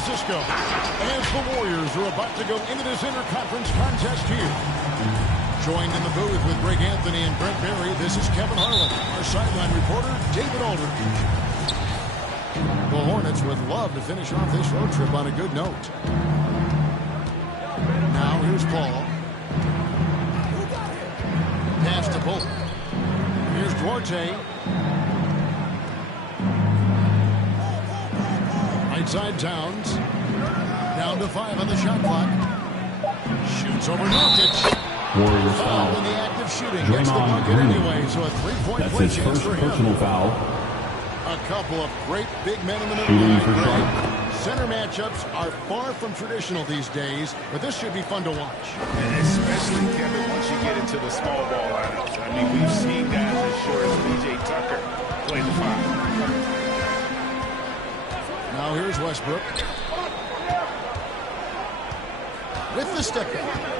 Francisco. As the Warriors are about to go into this interconference contest here. Joined in the booth with Greg Anthony and Brent Berry, this is Kevin Harlan. Our sideline reporter, David Aldridge. The Hornets would love to finish off this road trip on a good note. Now here's Paul. Pass to Bull. Here's Duarte. Right side Towns. Down to 5 on the shot clock. Shoots over Nurkic. Warriors foul. In the act of shooting. Gets the bucket anyway, so a three-point play That's his chance first for him. personal foul. A couple of great big men in the middle. Shooting for Sharp. Center matchups are far from traditional these days, but this should be fun to watch. And especially, Kevin, once you get into the small ball lineups. I mean, we've seen guys as short as P.J. Tucker play the 5. Now here's Westbrook. With the step back.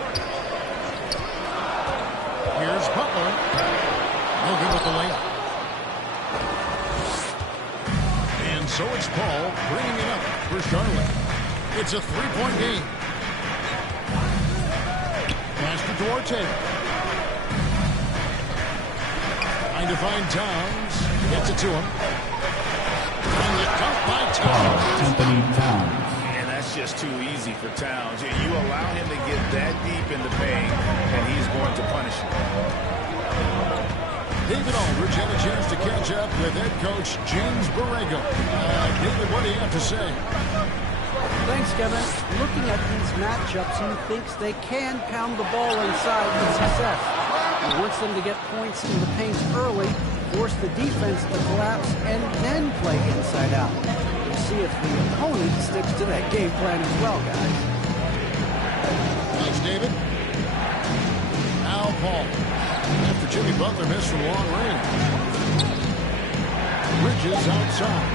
Here's Butler. No good with the layup. And so it's Paul bringing it up for Charlotte. It's a three-point game. Pass to Duarte. Trying to find Towns. Gets it to him. And the dunk by Towns. Anthony Towns. And that's just too easy for Towns. You allow him to get that deep in the paint, and he's going to punish you. David Aldridge had a chance to catch up with head coach James Borrego. David, what do you have to say? Thanks, Kevin. Looking at these matchups, he thinks they can pound the ball inside with success. He wants them to get points in the paint early, force the defense to collapse, and then play inside out. We'll see if the opponent sticks to that game plan as well, guys. Thanks, David. Now Paul. After Jimmy Butler missed from long range. Bridges outside.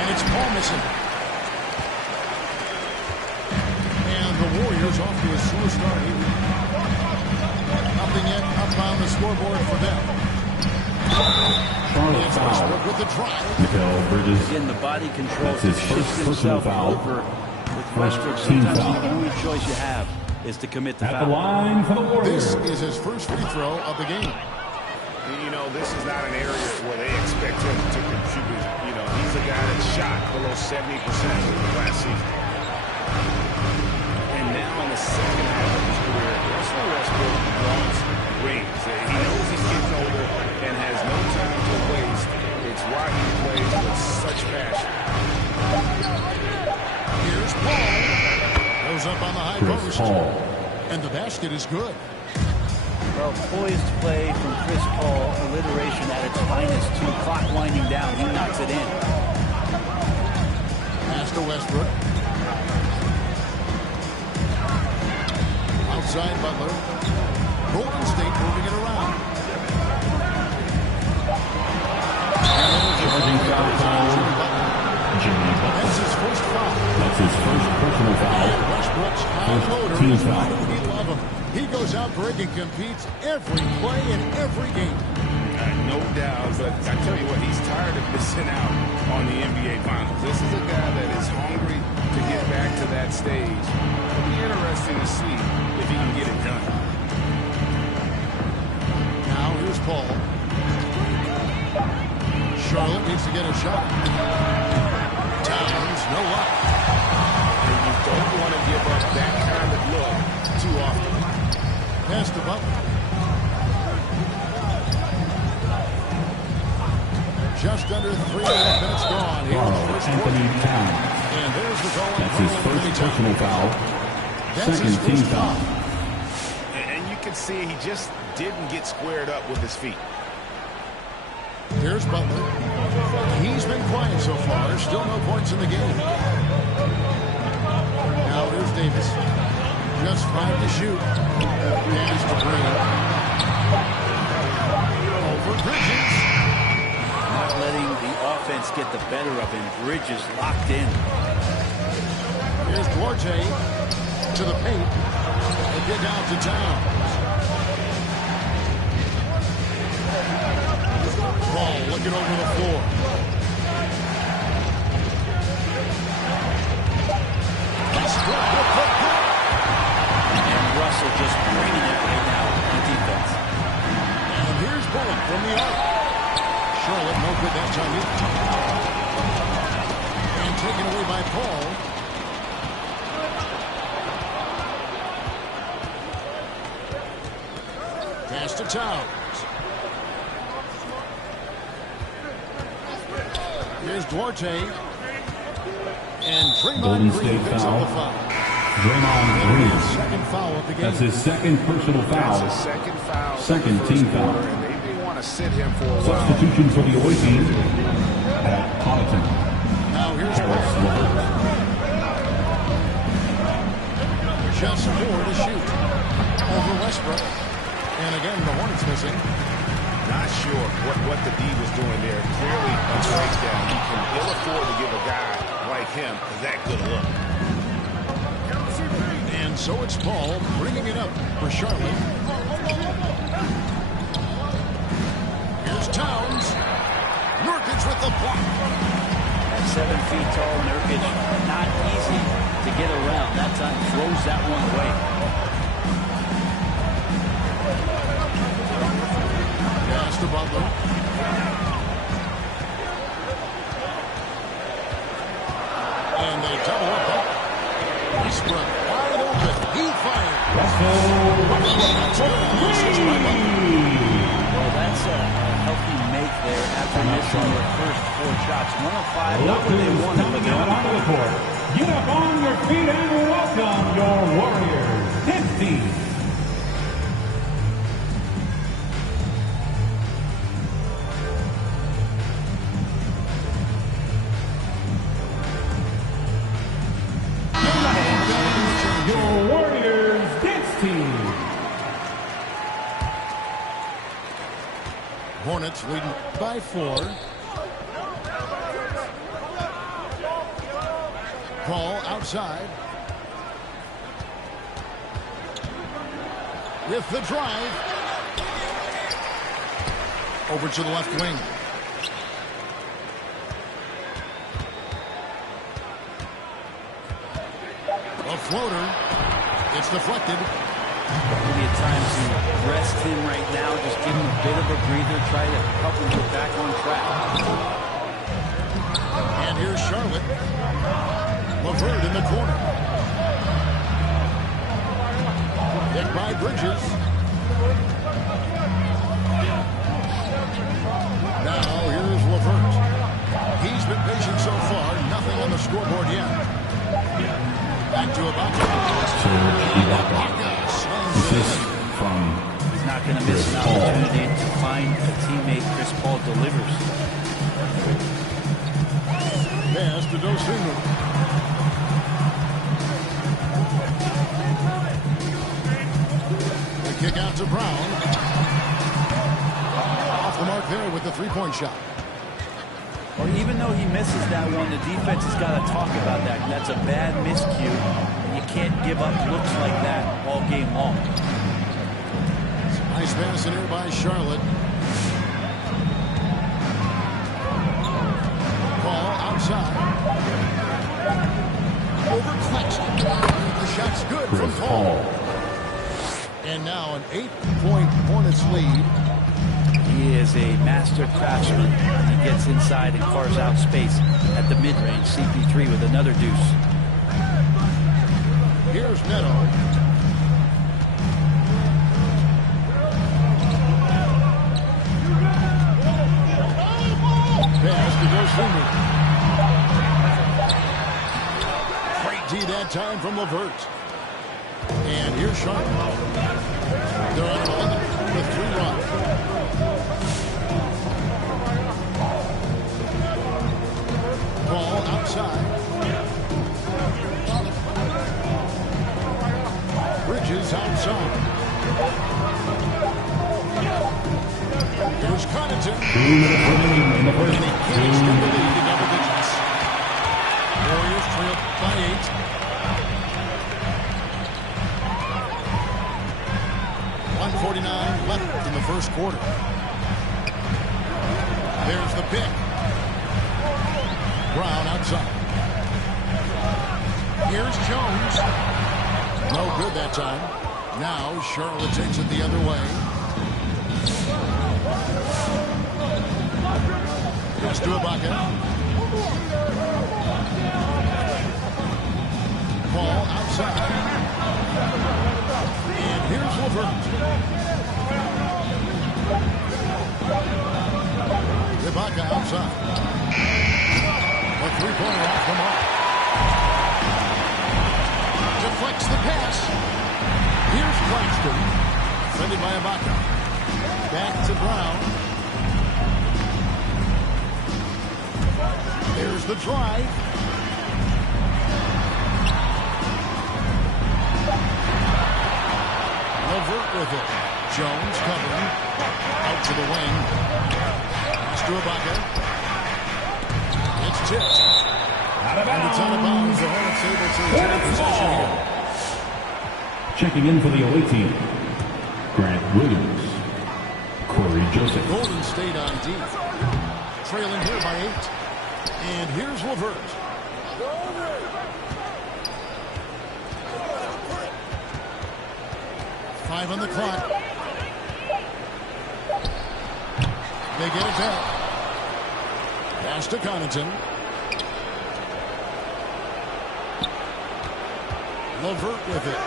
And it's Paul missing. And the Warriors off to a slow start here. Nothing yet up on the scoreboard for them. Charlotte foul. With the drive. Mikal Bridges. Again, the body control. That's his first personal foul. Westbrook, Team sometimes foul. the only choice you have is to commit the At foul. the line for the Warriors. This is his first free throw of the game. You know, this is not an area where they expect him to contribute. You know, he's a guy that shot below 70% last season. And now in the second half of his career, Russell Westbrook wants rings. He knows he's getting older and has no time to waste. It's why he plays with such passion. Here's Paul. Goes up on the high post. Paul. And the basket is good. Well, poised play from Chris Paul, alliteration at its finest. Two clock winding down, he knocks it in. Pass to Westbrook. Outside Butler. Golden State moving it around. Charging foul call. Jimmy Butler. That's his first foul. That's his first personal foul. Westbrook's high motor. Team foul. We love him. He goes out break and competes every play in every game. No doubt, but I tell you what, he's tired of missing out on the NBA Finals. This is a guy that is hungry to get back to that stage. It'll be interesting to see if he can get it done. Now here's Paul. Charlotte needs to get a shot. Towns, no luck. And you don't want to give up that kind of look too often. Pass to Butler. Just under 3.5 minutes gone here in the first quarter. Anthony Towns. And there's the goal. That's his first personal foul. That's Second his team first foul. And you can see he just didn't get squared up with his feet. Here's Butler. He's been quiet so far. Still no points in the game. Now here's Davis. Just 5 to shoot. Pass to Green. Over Bridges. Not letting the offense get the better of him. Bridges locked in. Here's Duarte to the paint. The kick out to Towns. Ball looking over the floor. the arc. Charlotte, no good that time either. And taken away by Paul. Pass to Towns. Here's Duarte. And Golden Draymond Green State picks up foul. the foul. Draymond Green. Second foul of the game. That's his second personal foul. That's his second foul. Second in the team first foul. quarter, and they may want to sit him for a while. Substitution for the away team at Connaughton. Now here's Harris LeVert. just 4 to shoot. Over Westbrook. And again, the Hornets missing. Not sure what the D was doing there. Clearly a breakdown. He can ill afford to give a guy like him that good look. And so it's Paul bringing it up for Charlotte. Here's Towns. Nurkic with the block. At 7 feet tall, Nurkic, not easy to get around. That time throws that one away. Pass to Butler. And they double up. Westbrook wide open. He fired. Well, that's a healthy make there after missing their first 4 shots. 1 of 5, not what they wanted, but they're onto the court. Get up on your feet and welcome your Warriors. 50. Your Warriors dance team. Hornets leading by 4. Paul outside. With the drive. Over to the left wing. A floater. It's deflected. Maybe at times you rest him right now, just give him a bit of a breather, try to help him get back on track. And here's Charlotte. LeVert in the corner. Hit by Bridges. Now here's LeVert. He's been patient so far. Nothing on the scoreboard yet. Back to Ibaka. Assist from He's not going to miss an opportunity to find a teammate. Chris Paul delivers. Pass to Dosunmu. The kick out to Brown. Off the mark there with the three-point shot. Well, even though he misses that one, the defense has got to talk about that. That's a bad miscue. You can't give up looks like that all game long. Nice pass in here by Charlotte. Ball outside. Over Claxton. The shot's good from Chris Paul. Paul. And now an 8-point Hornets lead. He is a master craftsman. He gets inside and carves out space at the mid-range. CP3 with another deuce. Here's Neto. Pass to Dosunmu. Great D that time from LeVert. And here's Charlotte. They're on 11 with 3 runs. Ball outside. Bridges outside. Here's Connaughton. 2 minutes remaining in the And first. he can't extend the lead to double digits. Warriors trail by 8. .149 left in the first quarter. There's the pick. Brown outside. Here's Jones. No good that time. Now Charlotte takes it the other way. to Ibaka. Ball outside. And here's LeVert. Ibaka outside. A three-pointer off the mark. Deflects the pass. Here's Claxton. Defended by Ibaka. Back to Brown. There's the drive. LeVert with it. Jones covering. Out to the wing. Pass to Ibaka. It's tipped. And it's out of bounds. The Hornets able to take possession here. Checking in for the away team, Grant Williams, Corey Joseph. Golden State on D. Trailing here by 8. And here's LeVert. Five on the clock. They get it back. Pass to Connaughton. LeVert with it.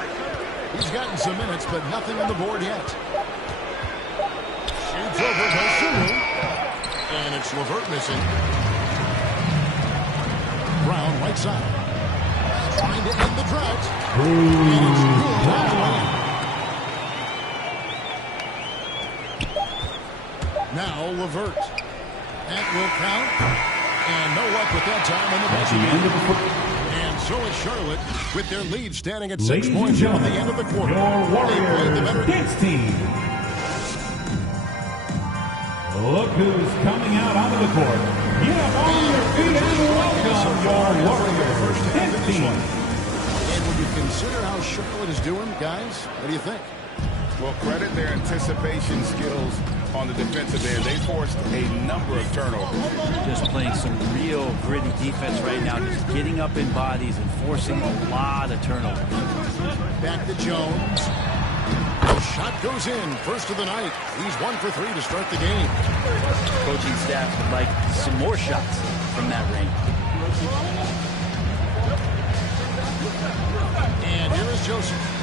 He's gotten some minutes, but nothing on the board yet. Shoots over Hosuru. And it's LeVert missing. Brown right side. Trying to end the drought. And it's good all the way. Now LeVert. That will count. And no luck with that time in the basket. And so is Charlotte with their lead standing at 6 points at the end of the quarter. Your Warriors dance team. Look who's coming out onto the court. Get up on your feet and welcome your Warriors dance team. And when you consider how Charlotte is doing, guys, what do you think? Well, credit their anticipation skills on the defensive end. They forced a number of turnovers. Just playing some real gritty defense right now. Just getting up in bodies and forcing a lot of turnovers. Back to Jones. The shot goes in. First of the night. He's 1 for 3 to start the game. Coaching staff would like some more shots from that range. And here is Joseph.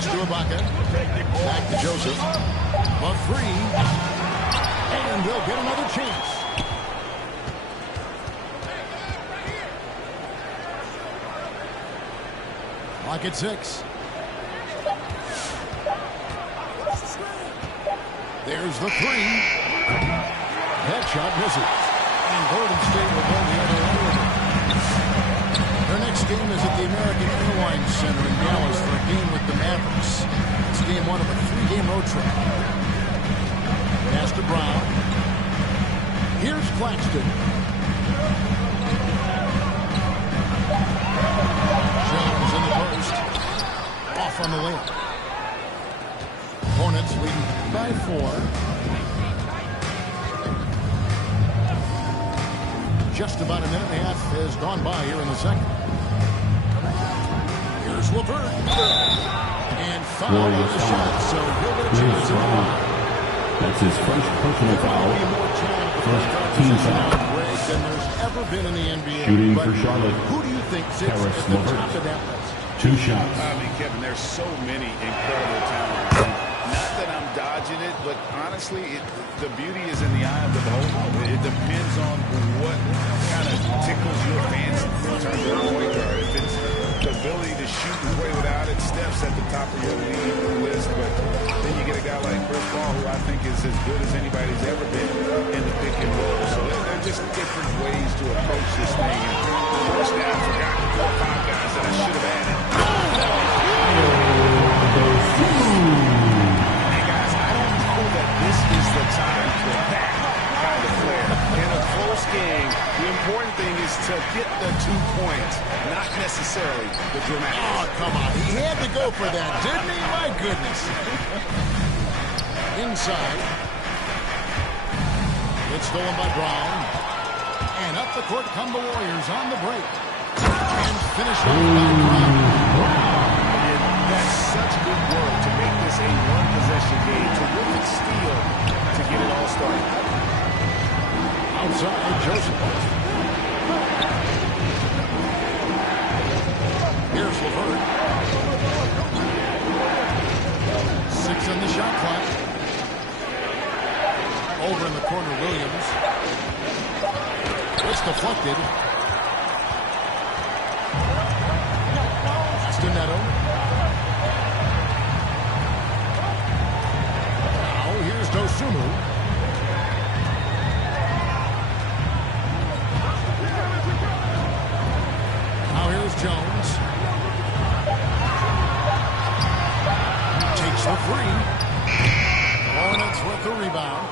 To Ibaka. Back to Joseph. A three. And they'll get another chance. Clock at 6. There's the three. That shot misses. And Golden State will go the other way with it. Their next game is at the American Airlines Center in Dallas for a game with the Mavericks. It's game 1 of a 3-game road trip. Pass to Brown. Here's Claxton. Jones in the post. Off on the layup. Hornets leading by 4. Just about a minute and a half has gone by here in the second. Here's LeVert. And foul on the shot, so he'll get a chance to move. That's his first personal foul. First team foul. Than there's ever been in the NBA. Shooting but for Charlotte. Who do you think sits Harris at the LeVert. top of that list? 2 shots. I mean, Kevin, there's so many incredible talents. Not that I'm dodging it, but honestly, the beauty is in the eye of the beholder. It depends on what kind of tickles your fancy in terms of a point guard. If it's the ability to shoot and play without it, Steph's at the top of your league list. But then you get a guy like Chris Paul, who I think is as good as anybody's ever been in the pick and roll. So they're just different ways to approach this thing. And unfortunately, I forgot 4 or 5 guys that I should have added. Hey guys, I don't know that this is the time for that kind of flair. In a close game, the important thing is to get the 2 points, not necessarily the dramatic. Oh, come on. He had to go for that, didn't he? My goodness. Inside. It's stolen by Brown. And up the court come the Warriors on the break. And finish off by Brown. And that's such good work a one-possession game. Terrific steal to get it all started. Outside, Joseph. Here's LeVert. 6 on the shot clock. Over in the corner, Williams. It's deflected. Neto. Now here's Dosunmu. Now here's Jones. Takes the three. Hornets with the rebound.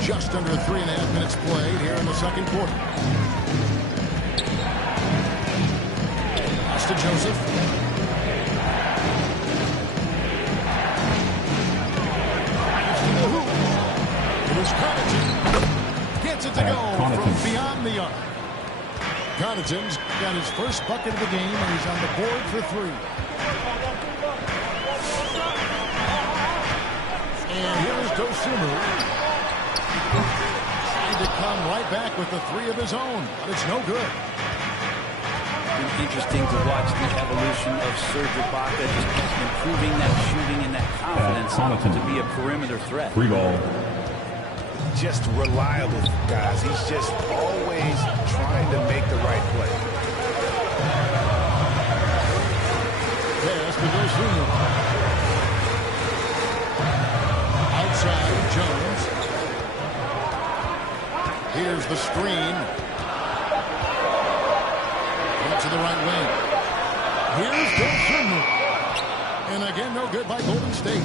Just under 3.5 minutes played here in the second quarter. To Joseph. It is Connaughton. Gets it to go from beyond the arc. Connaughton's got his first bucket of the game, and he's on the board for 3. And here's Dosunmu. Trying to come right back with the 3 of his own, but it's no good. Interesting to watch the evolution of Serge Ibaka, just improving that shooting and that confidence to be a perimeter threat. Free ball. Just reliable, guys. He's just always trying to make the right play. Pass to Dosunmu. Outside, Jones. Here's the screen. To the right wing. Here's Dosunmu. And again, no good by Golden State.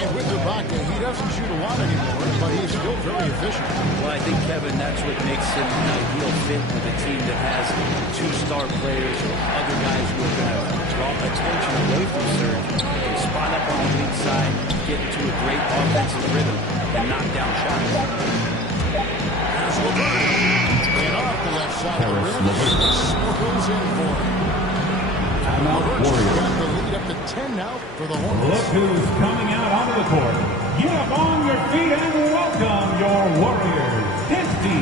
And with Ibaka, he doesn't shoot a lot anymore, but he's still very efficient. Well, I think, Kevin, that's what makes him an ideal fit with a team that has 2 star players or other guys who are going to draw attention away from Serge and spot up on the weak side, get into a great offensive rhythm, and knock down shots. There's LeVert. And off the left side of the rim, goes in for him. Warriors. Got the lead up to 10 now for the Hornets. Look who's coming out onto the court. Get up on your feet and welcome your Warriors. Dinasty.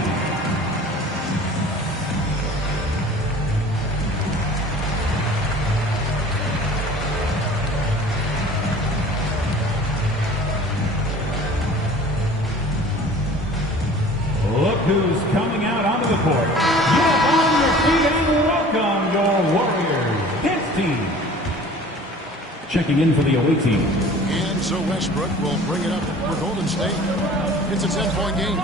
Look who's coming out onto the court. Get up on your feet and welcome your Warriors. Dinasty. Checking in for the away team. And so Westbrook will bring it up for Golden State. It's a 10-point game.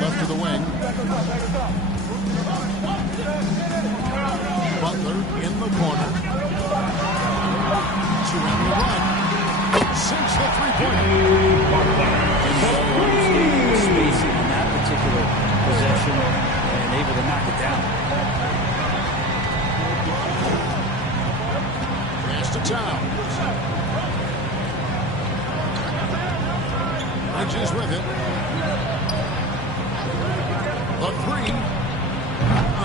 Left to the wing. Butler in the corner. Around the run. Sinks the three-pointer. Spacing in that particular possession and able to knock it down. Pass to Towns. Bridges with it. A 3.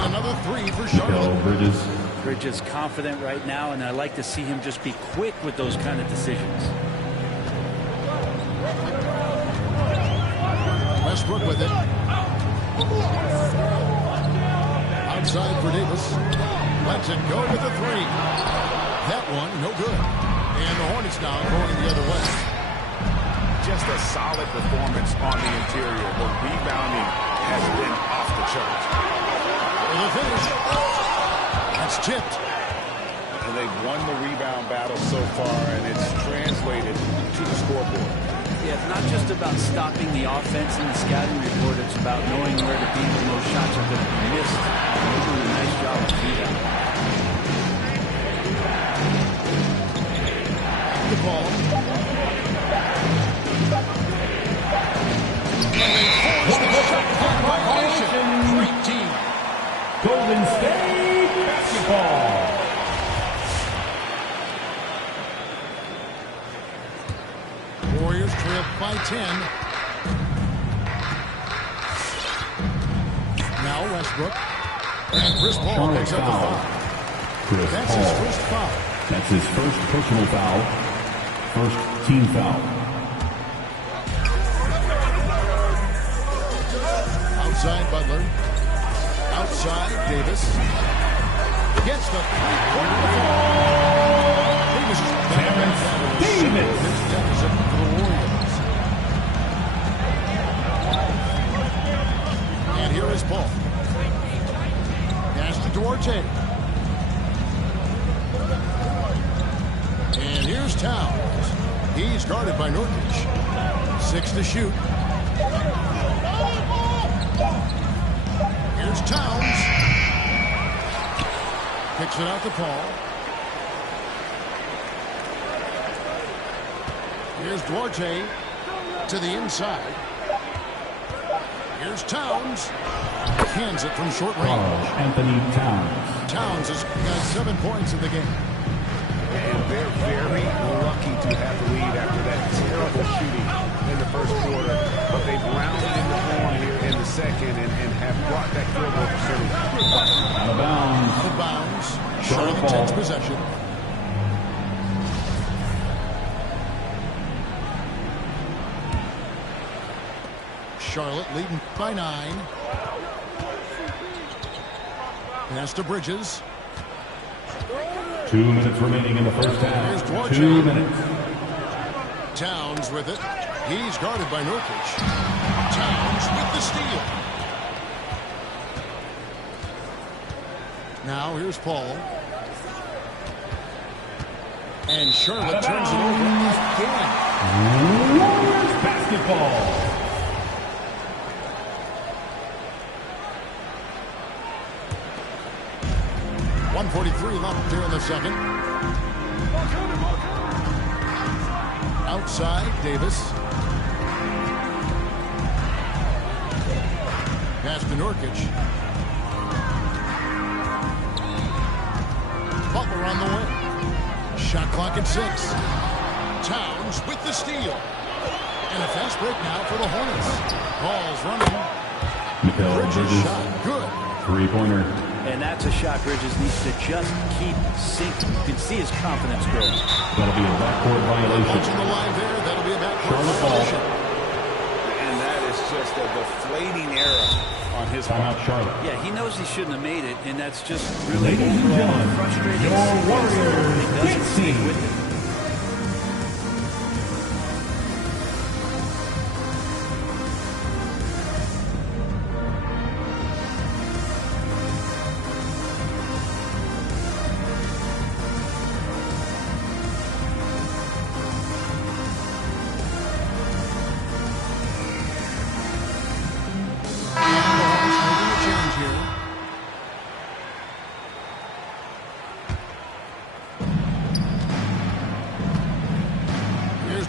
Another 3 for Charlotte. Bridges confident right now, and I like to see him just be quick with those kind of decisions. Westbrook with it. Outside for Davis. Lets it go with the 3. That one, no good. And the Hornets now going the other way. Just a solid performance on the interior. The rebounding has been off the charts. For the finish. That's tipped. And they've won the rebound battle so far, and it's translated to the scoreboard. Yeah, it's not just about stopping the offense in the scouting report. It's about knowing where to be when those shots are going to be missed. They're doing a nice job of rebound. The ball. And they force the shot clock violation. Great team. Golden State basketball. Warriors trail by 10. Now Now Westbrook. And Chris Paul Charlotte picks up the foul. foul. Chris That's Paul. his first foul. That's his first personal foul. First team foul. Outside Butler. Outside Davis. Gets the three-point ball. Davis is back. Davis. His deficit for the Warriors. And here is Paul. Pass to Duarte. And here's Towns. He's guarded by Nurkic. 6 to shoot. Here's Towns. Kicks it out to Paul. Here's Duarte to the inside. Here's Towns. Hands it from short range. Anthony Towns. Towns has got 7 points in the game. And they're very lucky to have the lead after that terrible shooting in the first quarter. But they've rounded into form here in the second and have brought that field goal percentage. Out of bounds. Out of bounds. Charlotte Charlotte takes ball. possession. Charlotte leading by 9. Pass to Bridges. 2 minutes remaining in the first Here's half. Duarte. 2 minutes. Towns with it. He's guarded by Nurkic. Towns with the steal. Now here's Paul. And Charlotte turns it over again. Warriors basketball. .143 left here in the second. Outside, Davis. Pass to Nurkic. Butler on the wing. Shot clock at 6. Towns with the steal. And a fast break now for the Hornets. Ball's running. Mikal Bridges Bridges. shot. Good. Three-pointer. And that's a shot Bridges needs to just keep sinking. You can see his confidence grow. That'll be a backcourt violation. Punching the line there. That'll be a backcourt Charlotte ball. violation. And that is just a deflating error on his part. Timeout Charlotte. Yeah, he knows he shouldn't have made it, and that's just really Ladies and overall gentlemen, frustrating. your Warriors He doesn't hit stick team. with it.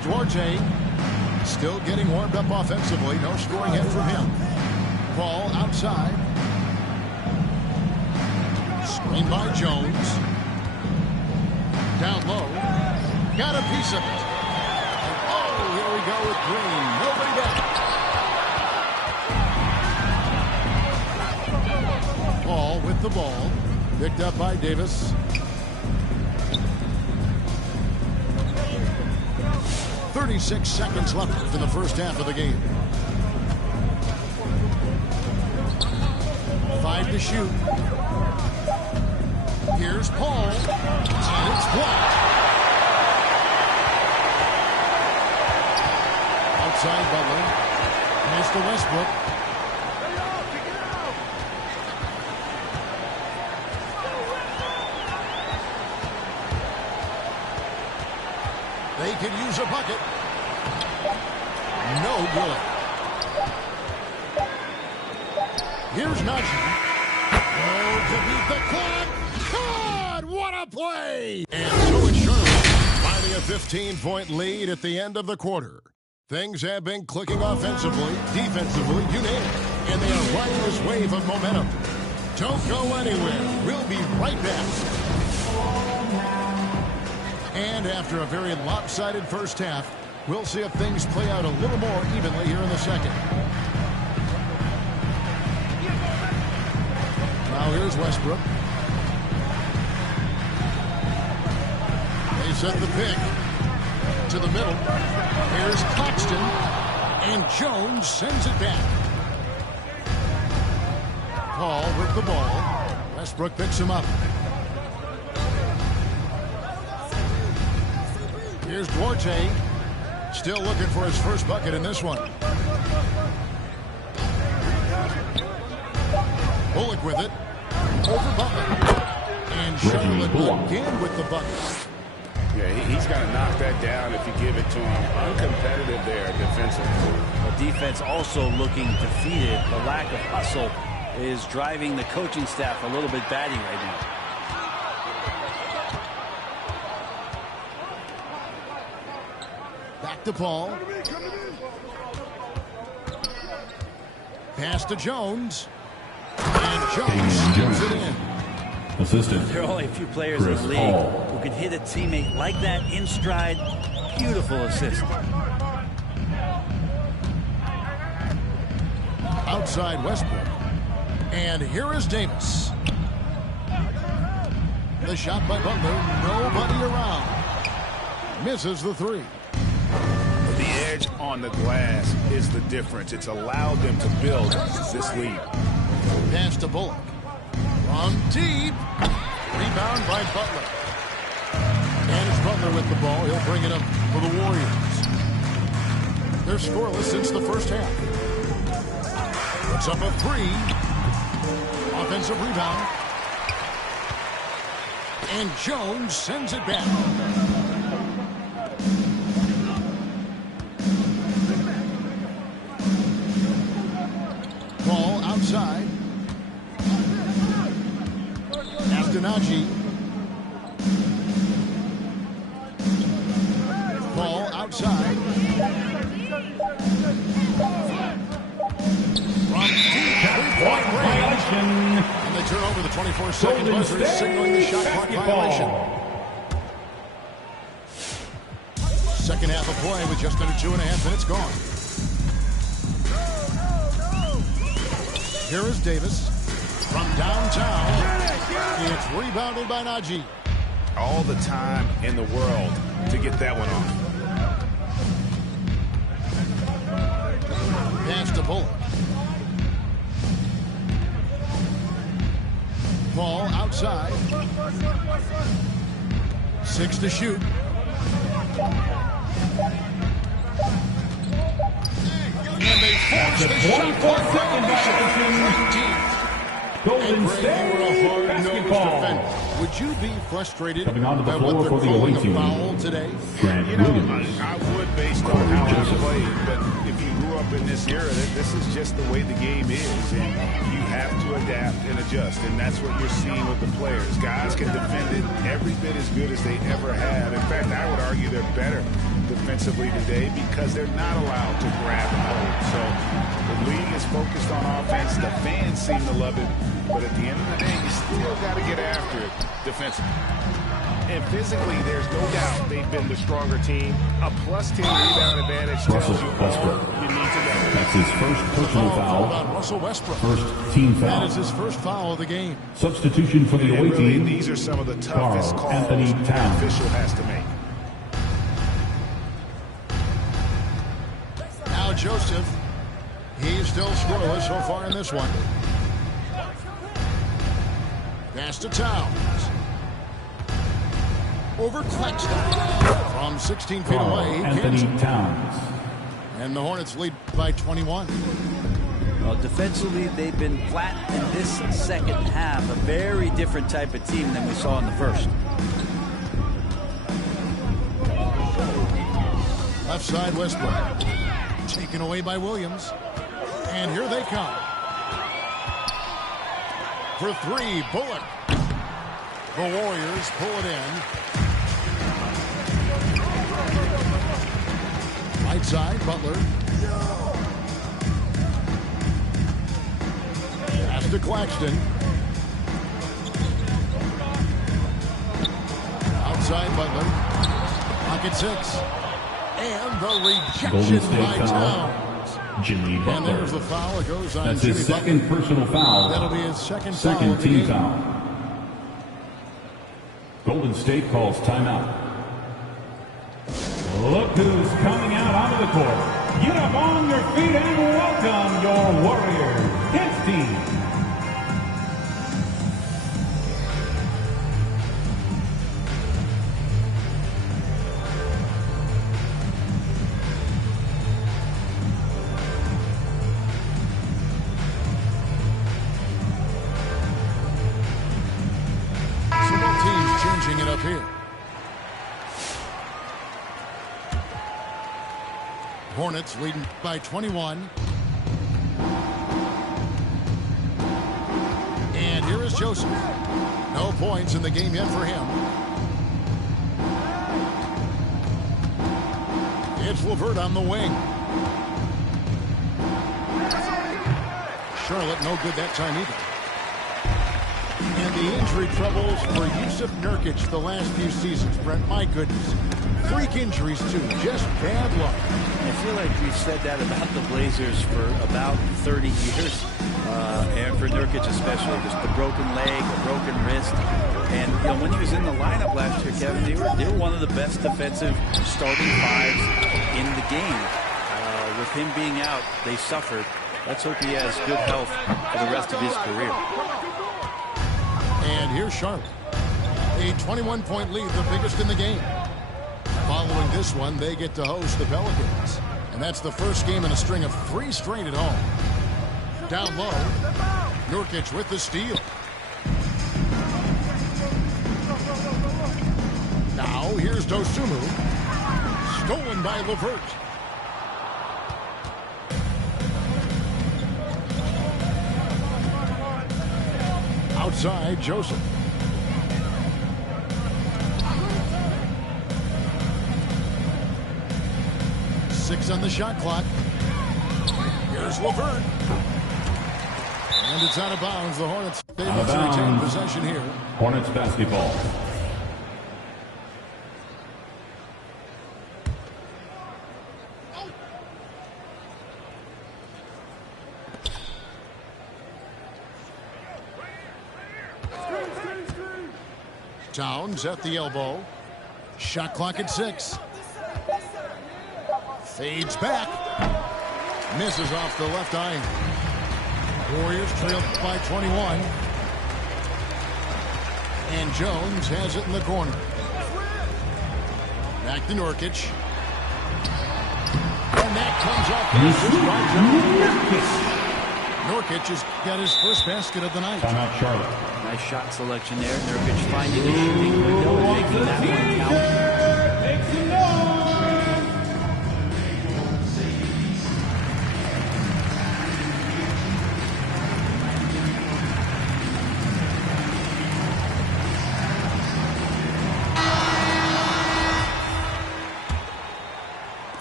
Duarte still getting warmed up offensively. No scoring hit from him. Ball outside. Screen by Jones. Down low. Got a piece of it. And oh, here we go with Green. Nobody back. Paul with the ball. Picked up by Davis. 36 seconds left in the first half of the game. 5 to shoot. Here's Paul. And it's blocked. Outside Butler. Pass to Westbrook. They could use a bucket. No good. Here's Najee. Oh, to beat the clock. God, what a play! And so it's Charlotte, finding a 15-point lead at the end of the quarter. Things have been clicking offensively, defensively, you name it. And they are riding this wave of momentum. Don't go anywhere. We'll be right back. And after a very lopsided first half, we'll see if things play out a little more evenly here in the second. here's Westbrook. They set the pick to the middle. Here's Claxton. And Jones sends it back. Paul with the ball. Westbrook picks him up. Here's Duarte. Still looking for his first bucket in this one. Bullock with it. Over Butler. And Charlotte again with the bucket. Yeah, he's got to knock that down if you give it to him. Uncompetitive there defensively. The defense also looking defeated. The lack of hustle is driving the coaching staff a little bit batty right now. Back to Paul. Pass to Jones. And Jones gets it in. Assistant. There are only a few players in the league who can hit a teammate like that in stride. Beautiful assist. Outside Westbrook. And here is Davis. The shot by Butler. Nobody around. Misses the three. The edge on the glass is the difference. It's allowed them to build this lead. Pass to Bullock. From deep. Rebound by Butler. And it's Butler with the ball. He'll bring it up for the Warriors. They're scoreless since the first half. Puts up a three. Offensive rebound. And Jones sends it back. Ball outside. Afternaji. Ball outside. From deep, three-point range. And they turn over the 24-second buzzer, signaling the shot clock violation. Second half of play with just under 2.5 minutes gone. Here is Davis from downtown. It's rebounded by Najee. All the time in the world to get that one off. Pass to Bullock. Ball outside. 6 to shoot. And they force the shot clock. Golden State basketball. Would you be frustrated Coming onto the by floor what for they're the calling away team. a foul today? Grant You know, Williams. I would based on how I played, but if you grew up in this era, this is just the way the game is, and you have to adapt and adjust, and that's what you're seeing with the players. Guys can defend it every bit as good as they ever have. In fact, I would argue they're better defensively today because they're not allowed to grab and hold. So the league is focused on offense. The fans seem to love it, but at the end of the day, you still got to get after it defensively. And physically, there's no doubt they've been the stronger team. A plus 10 rebound advantage tells you all you need to know. That's his first personal foul. Russell Westbrook. First team foul. That is his first foul of the game. Substitution for the And away really, team. these are some of the toughest calls Anthony an Towns. official has to make. Now Joseph. He's still scoreless so far in this one. Pass to Towns. Over Claxton. From 16 feet away. He Anthony can't. Towns. And the Hornets lead by 21. Well, defensively, they've been flat in this second half. A very different type of team than we saw in the first. Left side Westbrook. Taken away by Williams. And here they come. For three, Bullock. The Warriors pull it in. Right side, Butler. Pass to Claxton. Outside, Butler. Pocket 6. And the rejection by Towns. Jimmy And Butler. there's the foul. It goes on That's Jimmy his Butler. second personal foul. That'll be his second foul Second of the team game. foul. Golden State calls timeout. Look who's coming out onto the court. Get up on your feet and welcome your Warriors Hits team. So both teams changing it up here. Hornets leading by 21. And here is Joseph. No points in the game yet for him. It's LeVert on the wing. Charlotte no good that time either. And the injury troubles for Jusuf Nurkic the last few seasons, Brent. My goodness. Freak injuries, too. Just bad luck. I feel like we've said that about the Blazers for about 30 years. And for Nurkic especially, just a broken leg, a broken wrist. And you know, when he was in the lineup last year, Kevin, they were one of the best defensive starting fives in the game. With him being out, they suffered. Let's hope he has good health for the rest of his career. And here's Charlotte. A 21-point lead, the biggest in the game. Following this one, they get to host the Pelicans. And that's the first game in a string of 3 straight at home. Down low, Nurkic with the steal. Now here's Dosunmu. Stolen by LeVert. Outside, Joseph. Six on the shot clock. Here's LeVert. And it's out of bounds. The Hornets able to retain possession here. Hornets basketball. Towns at the elbow. Shot clock at 6. Fades back. Misses off the left iron. Warriors trail by 21. And Jones has it in the corner. Back to Nurkic. And that comes off the by Jones. Nurkic has got his first basket of the night. Timeout, Charlotte. Nice shot selection there. Nurkic finding the shooting window and making that one count.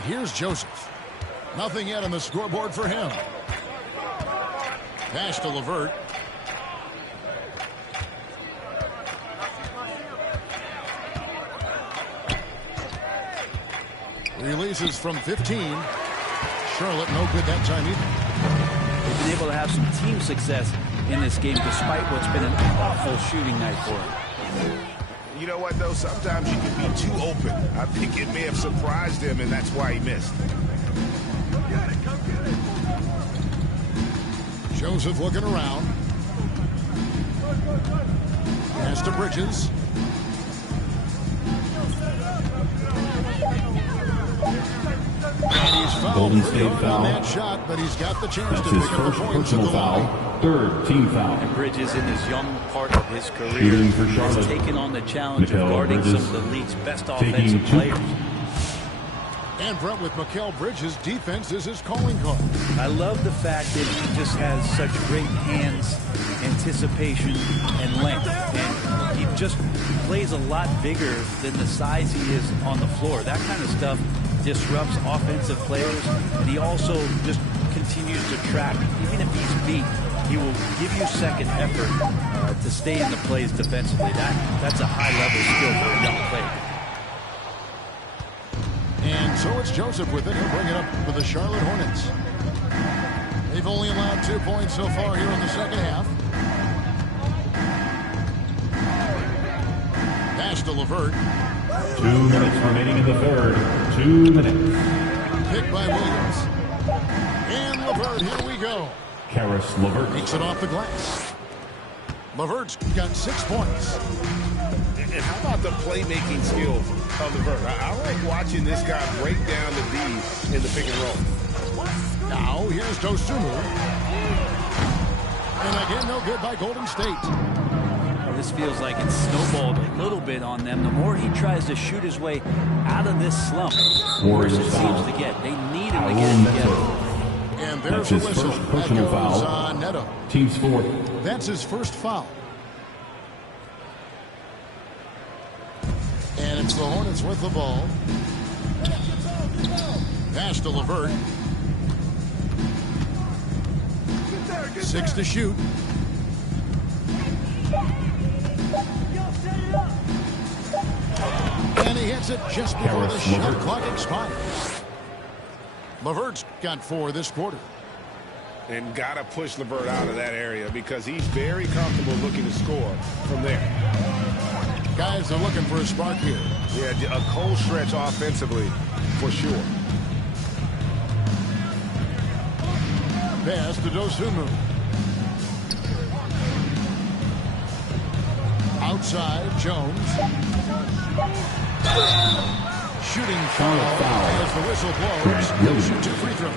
Here's Joseph. Nothing yet on the scoreboard for him. Pass to LeVert. Releases from 15. Charlotte no good that time either. They've been able to have some team success in this game despite what's been an awful shooting night for them. You know what, though? Sometimes you can be too open. I think it may have surprised him, and that's why he missed. Joseph looking around. Pass to Bridges. And he's fouled Golden State foul. on that shot, but he's got the chance That's to his pick up the first points at personal the line. foul. Third team foul. And Bridges in his young part of his career Shooting for has Charlotte. taken on the challenge Mikal of guarding Bridges some of the league's best taking offensive 2. players. And Brent, with Mikal Bridges, defense is his calling card. I love the fact that he just has such great hands, anticipation, and length. And he just plays a lot bigger than the size he is on the floor. That kind of stuff disrupts offensive players, and he also just continues to track. Even if he's beat, he will give you second effort to stay in the plays defensively. That's a high-level skill for a young player. And so it's Joseph with it. He'll bring it up for the Charlotte Hornets. 2 points so far here in the second half. Pass to LeVert. 2 minutes remaining in the third. 2 minutes. Picked by Williams. And LeVert, here we go. Karis LeVert. Takes it off the glass. LeVert's got 6 points. And how about the playmaking skills of LeVert? I like watching this guy break down the D in the pick and roll. Now, here's Dosunmu. And again, no good by Golden State. Well, this feels like it's snowballed a little bit on them. The more he tries to shoot his way out of this slump, the worse it seems to get. They need him to get it together. And That's there's his a whistle. first personal That goes foul. on Neto. Team's fourth. That's his first foul. And it's the Hornets with the ball. Pass to LeVert. 6 to shoot. And he hits it just before the shot clock expires. LeVert's got 4 this quarter. And got to push LeVert out of that area because he's very comfortable looking to score from there. Guys are looking for a spark here. Yeah, a cold stretch offensively for sure. Pass to Dosunmu. Outside, Jones. Shooting foul as the whistle blows. He'll shoot 2 free throws.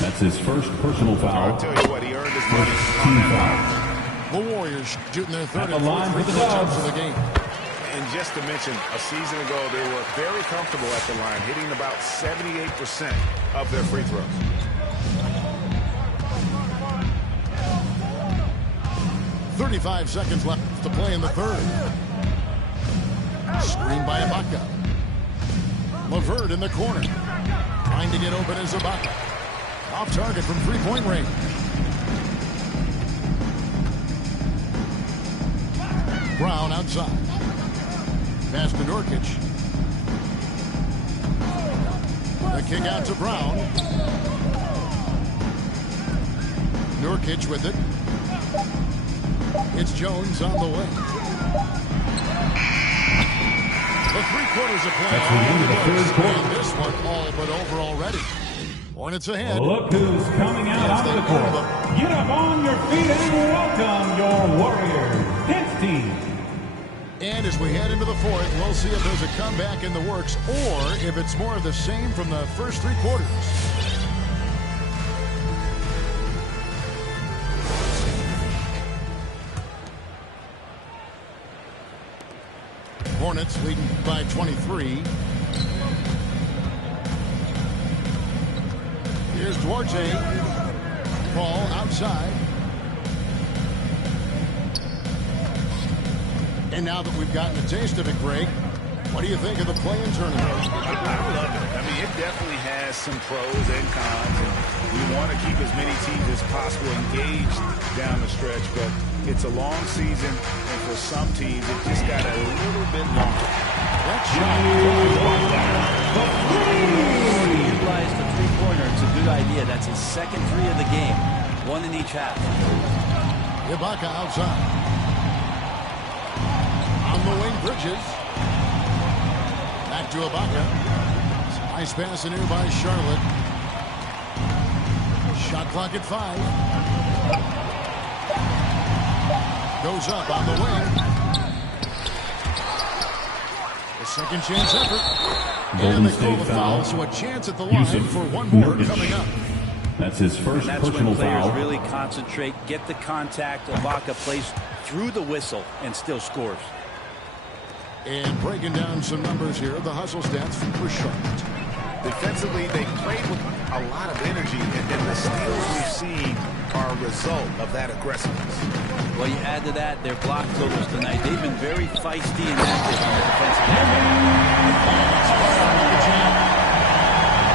That's his first personal foul. I'll tell you what, he earned his money. Team foul. The Warriors shooting their third At the and line fourth for free the throw attempts Dubs. of the game. And just to mention, a season ago, they were very comfortable at the line, hitting about 78% of their free throws. .35 seconds left to play in the third. Screen by Ibaka. LeVert in the corner. Trying to get open as Ibaka. Off target from three-point range. Brown outside. Pass to Nurkic. The kick out to Brown. Nurkic with it. It's Jones on the way. The 3 quarters of play. That's the end of the third quarter. And this one all but over already. Hornets ahead. Look who's coming out onto the court. Get up on your feet and welcome your Warriors Hits team. And as we head into the fourth, we'll see if there's a comeback in the works or if it's more of the same from the first 3 quarters. Hornets leading by 23. Here's Duarte. Ball outside. And now that we've gotten a taste of it, Greg, what do you think of the play-in tournament? I love it. I mean, it definitely has some pros and cons. And we want to keep as many teams as possible engaged down the stretch. But it's a long season, and for some teams, it just got a little bit longer. That shot. Utilize the three-pointer. It's a good idea. That's his second 3 of the game. 1 in each half. Ibaka outside. On the wing, Bridges. Back to Ibaka. Nice pass in here by Charlotte. Shot clock at 5. Goes up on the wing. A second chance effort. Golden And they call State the foul. foul, so a chance at the line Yusuf for one more Nurkic. coming up. That's his first And that's personal when players foul. really concentrate, get the contact. Ibaka plays through the whistle and still scores. And breaking down some numbers here, the hustle stats for Charlotte. Defensively, they played with a lot of energy, and the steals we've seen are a result of that aggressiveness. Well, you add to that their block totals tonight. They've been very feisty and active on the defensive end.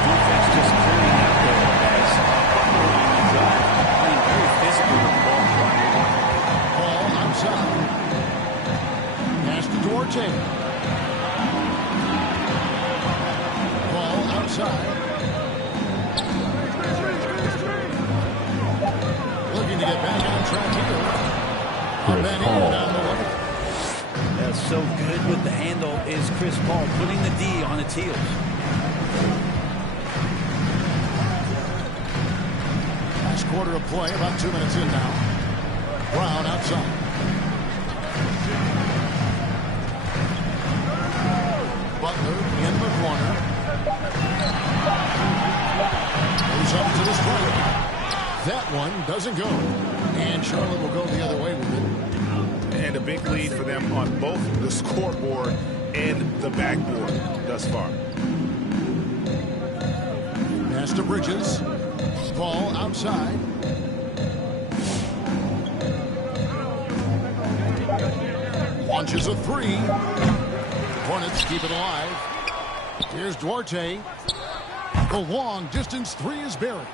Defense just clearing out there, guys. Playing very physical with the ball. Ball outside. Pass to Duarte. Ball outside. looking to get back on track here. Benvenuti down the way. So good with the handle is Chris Paul, putting the D on its heels. Last quarter of play, about 2 minutes in now. Brown outside. Butler in the corner. Goes up to the strike. That one doesn't go. And Charlotte will go the other way with it. And a big lead for them on both the scoreboard and the backboard thus far. Pass to Bridges. Ball outside. Launches a three. Hornets keep it alive. Here's Duarte. The long distance three is buried.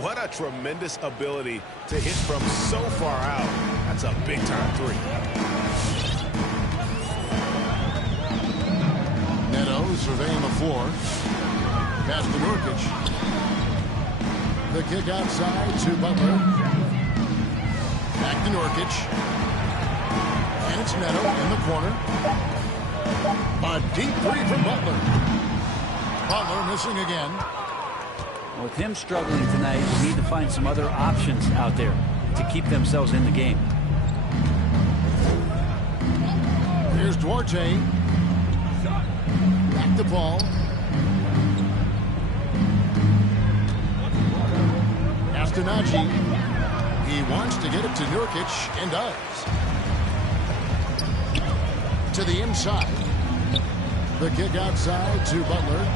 What a tremendous ability to hit from so far out. That's a big-time three. Neto surveying the floor. Pass to Nurkic. The kick outside to Butler. Back to Nurkic. And it's Neto in the corner. A deep three from Butler. Butler missing again. With him struggling tonight, they need to find some other options out there to keep themselves in the game. Here's Duarte. Back to Paul. Astonacci. He wants to get it to Nurkic and does. To the inside. The kick outside to Butler.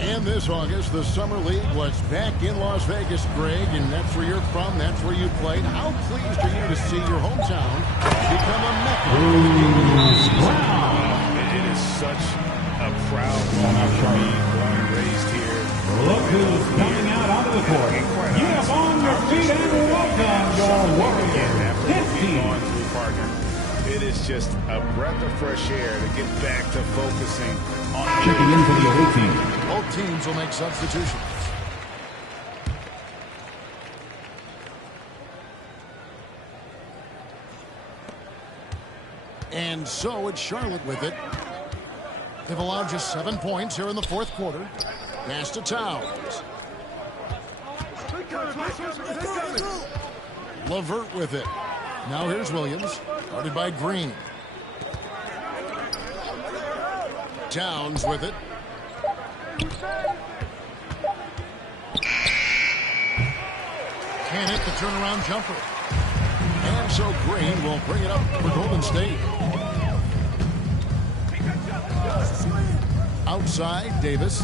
And this August, the Summer League was back in Las Vegas, Greg, and that's where you're from, that's where you played. How pleased are you to see your hometown become a mecca for the game of Las Vegas? It is such a proud moment for me, born and raised here. Look who's coming out onto the court. Get up on your feet and welcome your Warriors. Partner. It is just a breath of fresh air to get back to focusing on Checking in for the away team. Both teams will make substitutions. And so it's Charlotte with it. They've allowed just 7 points here in the fourth quarter. Pass to Towns. LeVert with it. Now here's Williams. Guarded by Green. Towns with it. Can't hit the turnaround jumper. And so Green will bring it up for Golden State. Outside, Davis.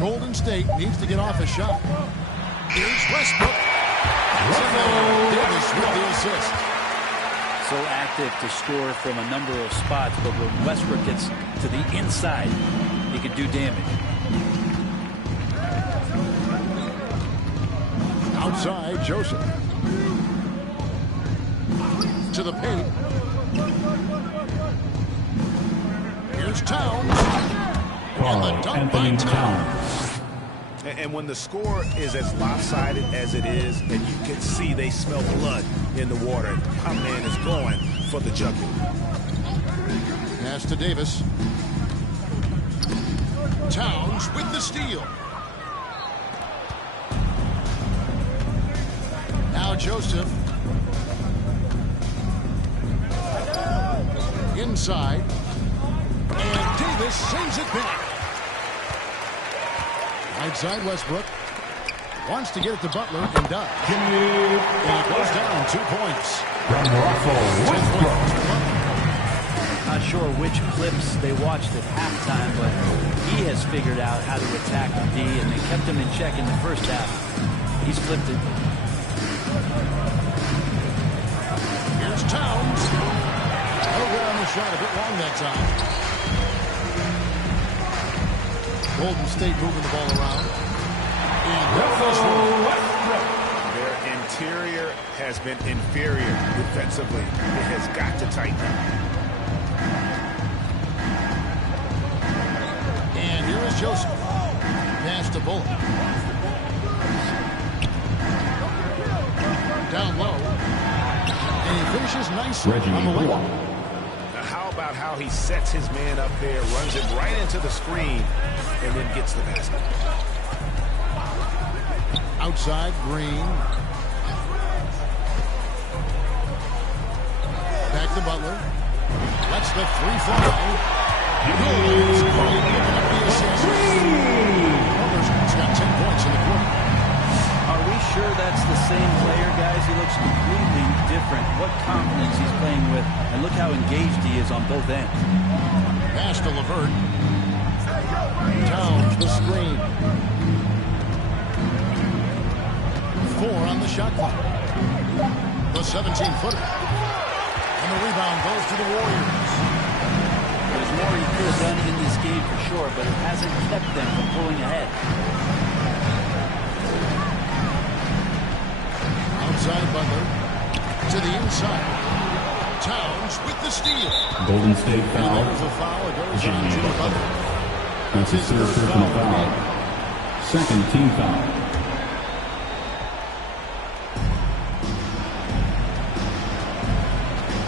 Golden State needs to get off a shot. Here's Westbrook. Davis with the assist. So active to score from a number of spots, but when Westbrook gets to the inside, he can do damage. Outside, Joseph. To the paint. Here's Towns. And the dunk by Towns. And when the score is as lopsided as it is, and you can see they smell blood in the water, my man is going for the junkie. Pass to Davis. Towns with the steal. Now Joseph. Inside. And Davis sends it back. Right side, Westbrook. Wants to get it to Butler and does. And it goes down 2 points. Not sure which clips they watched at halftime, but he has figured out how to attack the D, and they kept him in check in the first half. He's flipped it. Here's Towns. Oh, good on the shot, a bit long that time. Golden State moving the ball around. And their interior has been inferior defensively. It has got to tighten up. And here is Joseph. Pass to Bullock. Down low. And he finishes nicely on the wing. Now how about how he sets his man up there, runs it right into the screen, and then gets the basket. Outside, Green. Back to Butler. That's the 3-5. Butler's got 10 points in the quarter. Are we sure that's the same player, guys? He looks completely different. What confidence he's playing with, and look how engaged he is on both ends. Pass to LeVert. Towns the screen. 4 on the shot clock. The 17-footer. And the rebound goes to the Warriors. There's more he could have done in this game for sure, but it hasn't kept them from pulling ahead. Outside Butler. To the inside. Towns with the steal. Golden State foul. And there's a foul. It goes on to Butler. That's his third personal foul. Second team foul.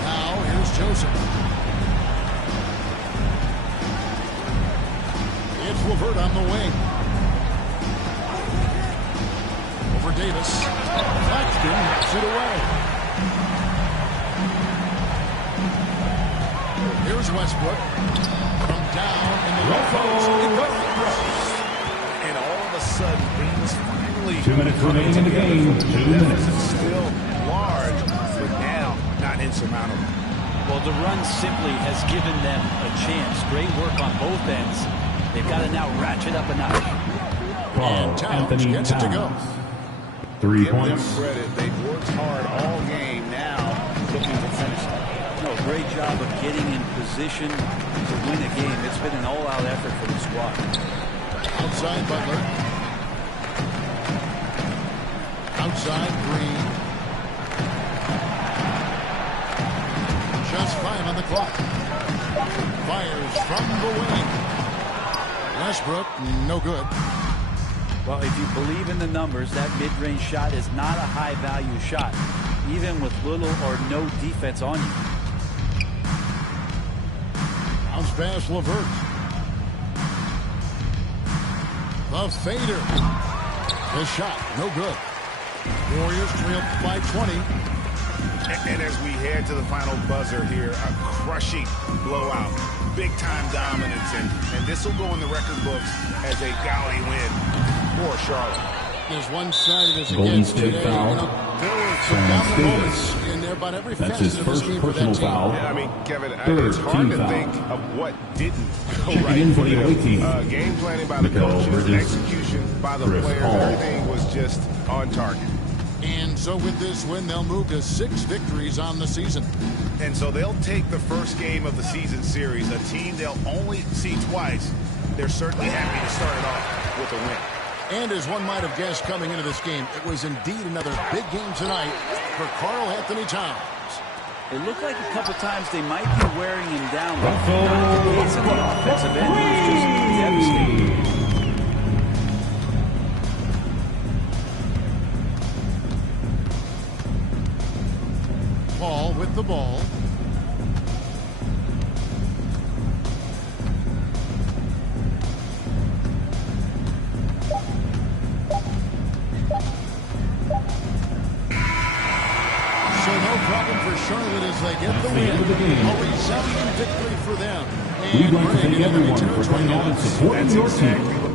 Now here's Joseph. It's LeVert on the wing. Over Davis. Claxton knocks it away. Here's Westbrook. From down in the low post. And all of a sudden, things finally 2 minutes remaining in the game. 2 minutes. Still large, but now not insurmountable. Well, the run simply has given them a chance. Great work on both ends. They've got to now ratchet up a notch. And Towns gets it to go. 3 Give points. them credit. They've worked hard all game. Now looking to finish it. No, great job of getting in position to win a game. It's been an all-out effort for the squad. Outside Butler. Outside Green. Just 5 on the clock. Fires from the wing. Westbrook, no good. Well, if you believe in the numbers, that mid-range shot is not a high-value shot, even with little or no defense on you. Bounce pass LeVert. The fader. The shot, no good. Warriors trail by 20. And as we head to the final buzzer here, a crushing blowout. Big-time dominance, and this will go in the record books as a gaudy win for Charlotte. There's one-sided as Golden against State today. foul. You know, there were some dominant moments in there, about every That's facet his of this first game for personal that team. foul. Yeah, I mean, Kevin, Third it's hard team to foul. think of what didn't go Checking right in for for the away them. team. Game planning by the Mikael coaches, Bridges. execution by the Chris players, Paul. everything was just on target. And so with this win, they'll move to 6 victories on the season. And so they'll take the first game of the season series, a team they'll only see twice. They're certainly happy to start it off with a win. And as one might have guessed coming into this game, it was indeed another big game tonight for Karl Anthony Towns. It looked like a couple times they might be wearing him down, but not the case on the offensive end. He was just devastating. Paul with the ball. So no problem for Charlotte as they get the That's the win. end of the game. A resounding victory for them. We'd like to bringing thank enemy everyone for territory coming out and down. supporting your team.